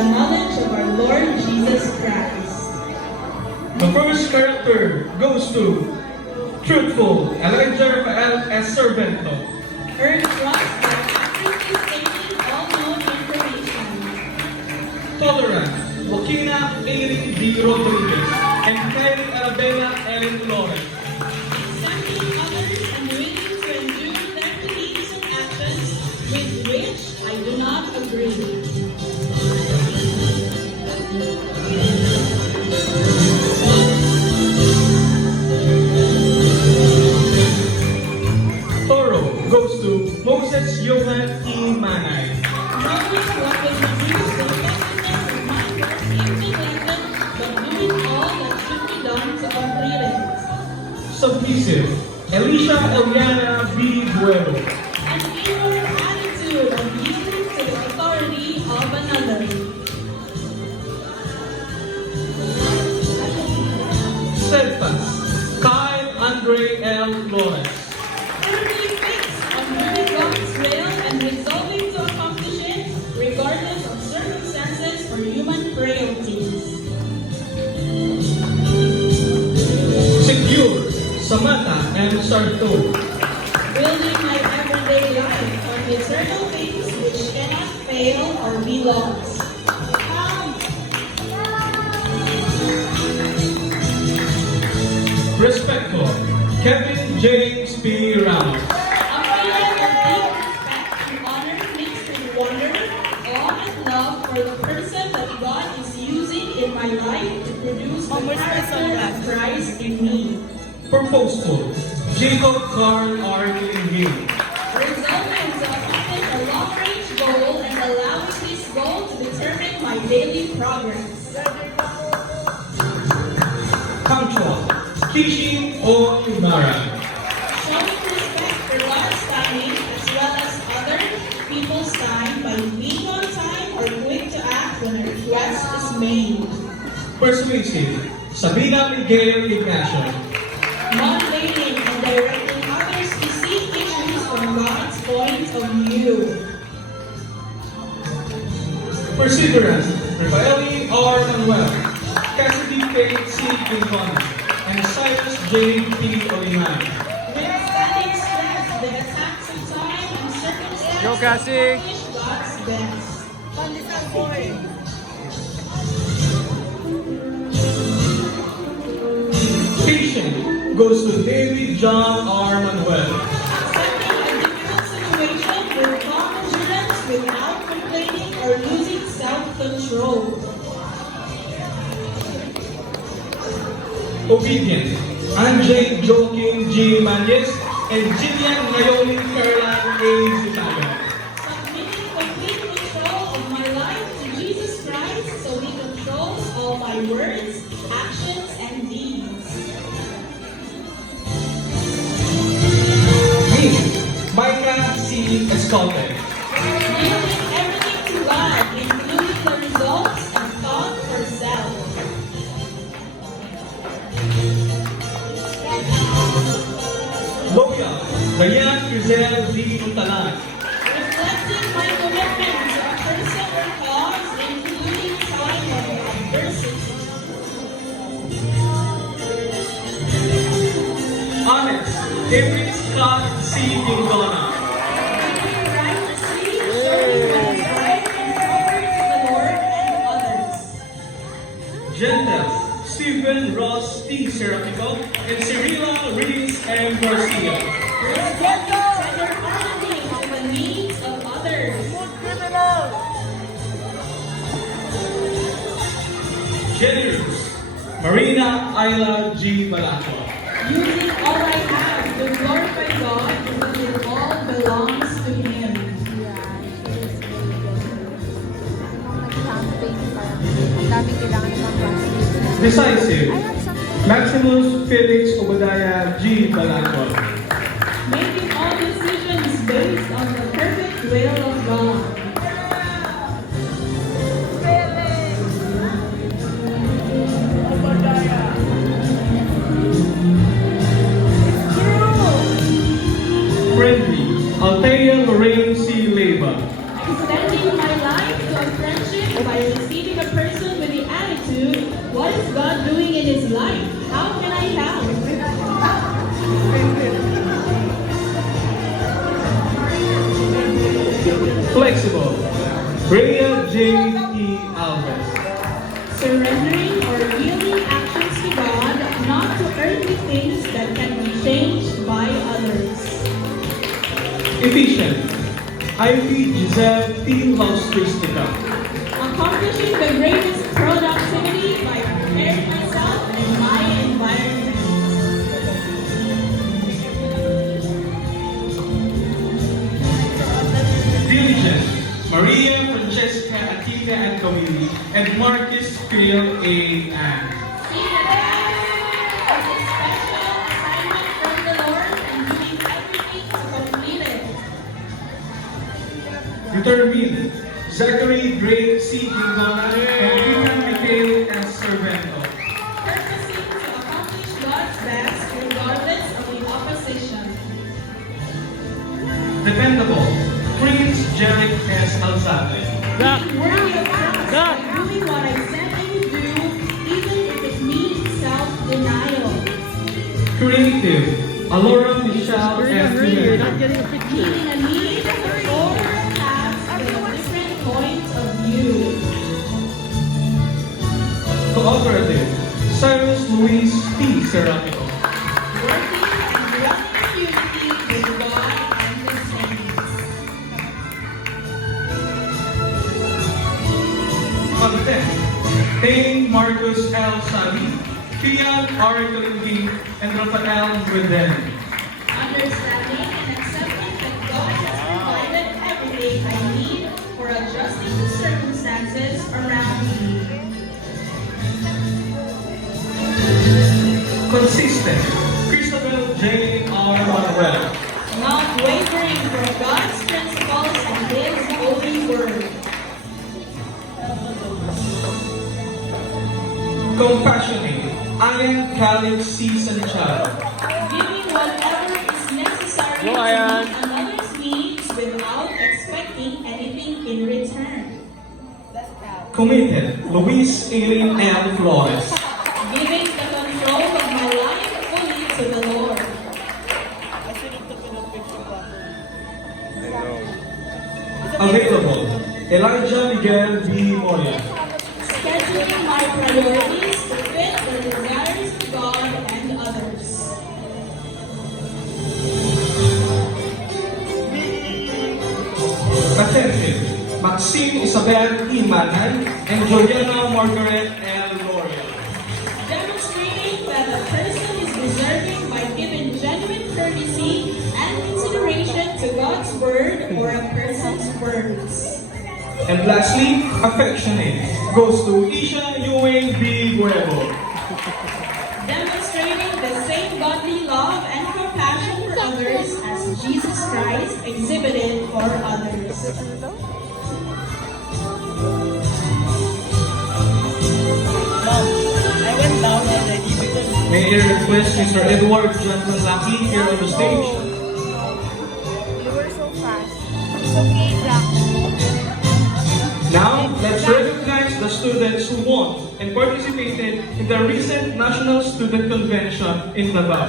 the knowledge of our Lord Jesus Christ. The first character goes to truthful, Elijah Rafael S. Servento. Earn trust by accurately stating all known information. Tolerant, Joaquina Aileen D. Rodriguez and Kelly Arabella Ellen Flores. Accepting others and willing to endure their beliefs and actions with which I do not agree. Thorough goes to Moses Johan E. Manay. Knowing what will reduce the effectiveness of my work if neglected, but doing all that should be done to complete it. Submissive, Alicia Eliana B. Buero. An inward attitude of yielding to the authority of another. Steadfast, Kyle Andre L. Flores. Firmly fixed on doing God's will and resolving to accomplish it, regardless of circumstances or human frailties. Secure, Samantha M. Sarto. Building my everyday life on eternal things which cannot fail or be lost. Respectful, Kevin James B. Ramos. A feeling of deep respect and honor mixed with wonder, awe, and love for the person that God is using in my life to produce the character of Christ in me. Purposeful, Jacob Carl R. Kilingin. Resolving to accomplish a long-range goal and allowing this goal to determine my daily progress. Punctual, Kishin O. Ibarra. Showing respect for God's timing as well as other people's time by being on time or quick to act when a request is made. Persuasive, Sabina Miguel Ignacio. Motivating and directing others to see issues from God's point of view. Perseverance, Rafaeli R. Manuel. Cassidy K. C. Quintana. And Cyrus J. P. Oliman. Withstanding stress, the attacks of time and circumstance Yo, to Cassie. accomplish God's best. Patient goes to David John R. Manuel. Accepting a difficult situation with calm assurance without complaining or losing self-control. Obedient, Anjay Joaquin G. Manes and Jillian Naomi Caroline A. Zutaga. Submitting complete control of my life to Jesus Christ so He controls all my words, actions, and deeds. Me, Micah C. Escalte. Giving everything to God, including the results and thought for self. Loyal, Dayan Rizal D. Muntalan. Reflecting my commitment to a person or cause, including time of adversity. Honest, Avery Scott C. Gingona. Living righteously, showing my pride and reverence to the Lord and others. Gentle, Stephen Ross T. Serapico and Cyrilla Reese M. Garcia. Tenderheartedly to the needs of others. Generous, Marina Ayla G. Balacho. Using all I have to glorify God because it all belongs to Him. Ang daming kailangan ng mga classmates. Decisive, Maximus Felix Obadiah G. Balacho. Making all decisions based on the perfect will of God. Friendly, Althea Lorraine C. Leyva. Extending my life to a friendship by receiving Rhea J.T. Alves. Surrendering or yielding actions to God, not to earthly things that can be changed by others. Ephesians. Ivy Giselle T. Laustristica. Accomplishing the greatest productivity by preparing myself and my environment. Diligent. Maria Francesca Atika and Camille and Marcus Phil A. Ann. See the as a special assignment from the Lord and doing everything to complete it. Determined. Zachary Drake C. Gingona and Ethan Mikhail S. Servento. Purposing to accomplish God's best regardless of the opposition. Dependable. Prince Jerick S. Alzate. Being worthy of trust by doing what I said I would do, even if it means self-denial. Creative. Alora Michelle F. You're not Pineda. getting a picture. Meeting a need or task with a different point of view. Cooperative. Cyrus Luis T. Serrano. Working and running in unity with God and the saints. Content. Dane Marcus L. Sabi, Fiat R. Calvin, and Rafael Gueden. Understanding and accepting that God has provided everything I need for adjusting the circumstances around me. Consistent. Christabel J. R. Manuel. Not wavering from God's principles and His holy word. Compassionate. Ayan Khalid C. Santiago. Giving whatever is necessary Go, to Ayan. meet another's needs without expecting anything in return. Committed. Luis Aileen L. Flores. Giving the control of my life fully to the Lord. Available. Elijah Miguel V. Moya. Scheduling my priorities to fit the desires of God and others. Attentive. Maxine Isabel E. Manay and Juliana Margaret L. Loria. Demonstrating that a person is deserving by giving genuine courtesy and consideration to God's word or a person's words. And lastly, affectionate. Goes to Isha Ewing B. Guevo. Demonstrating the same godly love and compassion for others as Jesus Christ exhibited for others. I went down already because May I request Mr. Edward John Malaki here on the stage. You were so fast. It's okay, Zach. Now, let's recognize the students who won and participated in the recent National Student Convention in Davao.